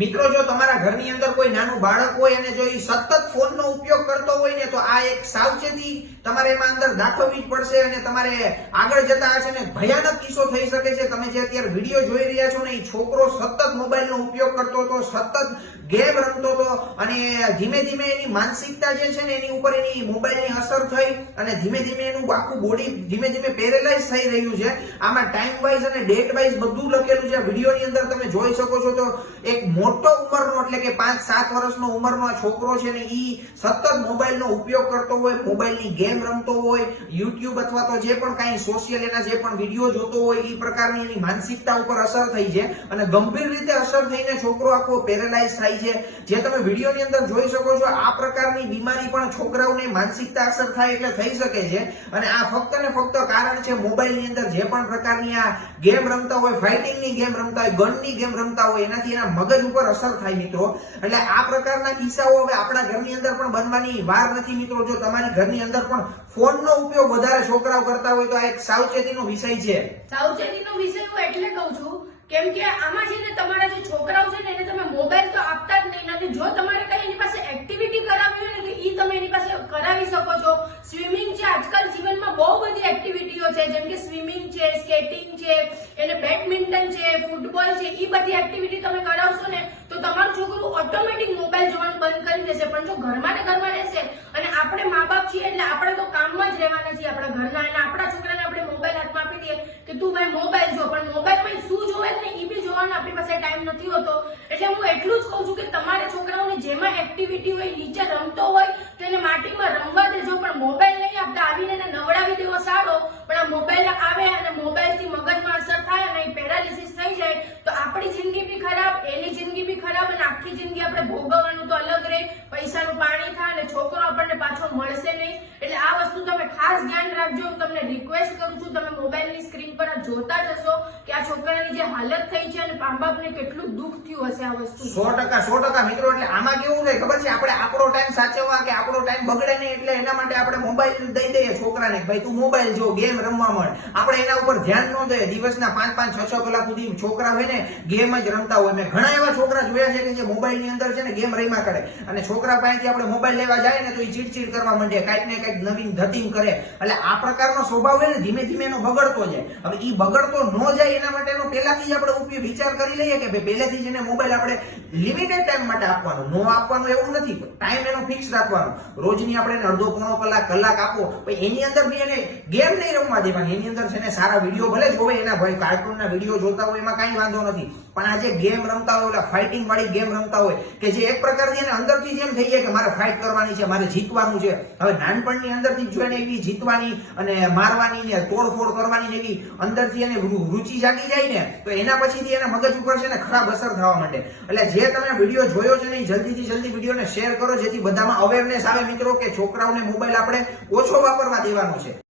મિત્રો જો તમારા ઘરની અંદર કોઈ નાનું બાળક હોય અને જો એ સતત ફોનનો ઉપયોગ કરતો હોય ને તો આ એક સાવચેતી તમારે એમાં અંદર દાખવવી જ પડશે અને તમારે આગળ જતા છે ને ભયાનક કિસ્સો થઈ શકે છે. તમે જે અત્યારે વિડીયો જોઈ રહ્યા છો ને એ છોકરો સતત મોબાઈલનો ઉપયોગ કરતો હતો, સતત ગેમ રમતો હતો અને ધીમે ધીમે એની માનસિકતા જે છે ને એની ઉપર એની મોબાઈલની અસર થઈ અને ધીમે ધીમે એનું આખું બોડી ધીમે ધીમે પેરેલાઇઝ થઈ રહ્યું છે. આમાં ટાઈમ વાઇઝ અને ડેટ વાઇઝ બધું લખેલું છે. વિડીયોની અંદર તમે જોઈ શકો છો તો એક મોટો ઉંમરનો એટલે કે 5-7 વર્ષનો ઉંમરનો આ છોકરો છે ને ઈ સતત મોબાઈલનો ઉપયોગ કરતો હોય, મોબાઈલની ગેમ રમતો હોય, યુટ્યુબ અથવા તો જે પણ કાંઈ સોશિયલ એના જે પણ વિડીયો જોતો હોય એ પ્રકારની એની માનસિકતા ઉપર અસર થઈ છે અને ગંભીર રીતે અસર થઈને છોકરો આખો પેરેલાઇઝ થાય છે. જે તમે વિડીયોની અંદર જોઈ શકો છો આ પ્રકારની બીમારી પણ છોકરાઓને માનસિકતા અસર થાય એટલે થઈ શકે છે અને આ ફક્ત ને ફક્ત કારણ છે મોબાઈલની અંદર જે પણ પ્રકારની આ ગેમ રમતા હોય, ફાઇટિંગની ગેમ રમતા હોય, ગનની ગેમ રમતા હોય એનાથી એના મગજ ઉપર અસર થાય મિત્રો. એટલે આ પ્રકારના કિસ્સાઓ હવે આપણા ઘરની અંદર પણ બનવાની વાર નથી મિત્રો. જો તમારી ઘરની અંદર પણ ફોનનો ઉપયોગ વધારે છોકરાઓ કરતા હોય તો આ એક સાવચેતીનો વિષય છે. સાવચેતીનો વિષય હું એટલે કહું છું કેમ કે આમાં છે ને તમારા જે છોકરાઓ છે ને એને તમે મોબાઈલ તો આપતા જ નહીં નથી. જો તમારે કઈ એની પાસે એક્ટિવિટી કરાવવી હોય ને તો ઈ તમે એની પાસે કરાવી શકો છો. સ્વિમિંગ છે, આજકાલ જીવનમાં બહુ બધી એક્ટિવિટીઓ છે જેમ કે સ્વિમિંગ છે, સ્કેટિંગ છે, એને બેડમિન્ટન છે, ફૂટબોલ છે, ઈ બધી એક્ટિવિટી તમે કરાવશો ને તો તમારું છોકરું ઓટોમેટિક મોબાઈલ જોવાનું બંધ કરી દેશે. પણ જો ઘરમાં ને ઘરમાં રહેશે અને આપણે મા બાપ છીએ એટલે આપણે તો કામમાં જ રહેવાના છીએ આપણા ઘરના, અને આપણા છોકરાને આપણે મોબાઈલ હાથમાં આપી દઈએ કે તું ભાઈ મોબાઈલ જો, પણ મોબાઈલમાં શું જોવે ને ઈ બી જોવાનો આપણી પાસે ટાઈમ નથી હોતો. એટલે હું એટલું જ કહું છું કે તમારે છોકરાઓને જેમાં એક્ટિવિટી હોય, નીચે રમતો હોય તો એને માટીમાં રમવા દેજો, પણ મોબાઈલ નહીં આપતા. આવીને એને નવડાવી દેવો સારો, પણ આ મોબાઈલ આવે અને મોબાઈલથી મગજમાં અસર થાય અને પેરાલિસિસ થઈ જાય તો આપણી જિંદગી બી ખરાબ, એની જિંદગી બી ખરાબ અને આખી જિંદગી આપણે ભોગવવાનું તો અલગ રહે, પૈસાનું પાણી થાય અને છોકરો આપણને પાછો મળશે નહીં. એટલે આ વસ્તુ તમે ખાસ ધ્યાન રાખજો. હું તમને રિક્વેસ્ટ કરું છું, તમે મોબાઈલની સ્ક્રીન પર જોતા જશો કે આ છોકરાની જે હાલત થઈ છે અને મા-બાપને કેટલું દુઃખ થયું હશે આ વસ્તુ. 100% મિત્રો. એટલે આમાં કેવું થાય ખબર છે, આપણે આપણો ટાઈમ સાચવવા કે આપણો ટાઈમ બગડે નહીં એટલે એના માટે આપણે મોબાઈલ દઈ દઈએ છોકરાને કે ભાઈ તું મોબાઈલ જો, ગેમ રમવા માંડ. આપણે એના ઉપર ધ્યાન ન દઈએ. દિવસના 5-5, 6-6 કલાક સુધી છોકરા હોય ને ગેમ જ રમતા હોય. મેં ઘણા એવા છોકરા જોયા છે કે જે મોબાઈલ ની અંદર છે ને ગેમ રમ્યા કરે અને છોકરા પાસેથી આપણે મોબાઈલ લેવા જાય ને તો એ ચીડચીડ કરવા માંડે, કાંઈક ને કાંઈક નવીન ધતીંગ કરે. એટલે આ પ્રકારનો સ્વભાવ હોય ને ધીમે ધીમે એનો બગડતો જાય. હવે એ બગડતો ન જાય એના માટેનો પહેલાથી જ આપણે વિચાર કરી લઈએ કે ભાઈ પહેલેથી જ એને મોબાઈલ આપણે લિમિટેડ ટાઈમ માટે આપવાનો, નો આપવાનું એવું નથી. ટાઈમ એનો ફિક્સ રાખવાનો. રોજની આપણે એને અડધો પોણો કલાક આપો. એની અંદર બી એને ગેમ નહીં રમવા દેવાની. એની અંદર છે ને સારા વિડીયો ભલે જોવે એના ભાઈ, કાર્ટૂનના વિડીયો જોતા હોય એમાં કાંઈ વાંધો નથી, પણ આ જે ગેમ રમતા હોય, ઓલા ફાઇટિંગ વાળી ગેમ રમતા હોય કે જે એક પ્રકારની એને અંદરથી જેમ થઈ જાય કે મારે ફાઇટ કરવાની છે, મારે જીતવાનું છે. હવે નાનપણની અંદરથી જો એને એવી જીતવાની અને મારવાની ને તોડફોડ કરવાની એવી અંદરથી એને રુચિ જાગી જાય ને તો એના પછીથી એના મગજ ઉપર છે ને ખરાબ અસર થવા માંડે. એટલે જે તમે વિડીયો જોયો છે ને એ જલ્દીથી જલ્દી વિડીયોને શેર કરો જેથી બધામાં અવેરનેસ આવે મિત્રો કે છોકરાઓને મોબાઈલ આપણે ઓછો વાપરવા દેવાનો છે.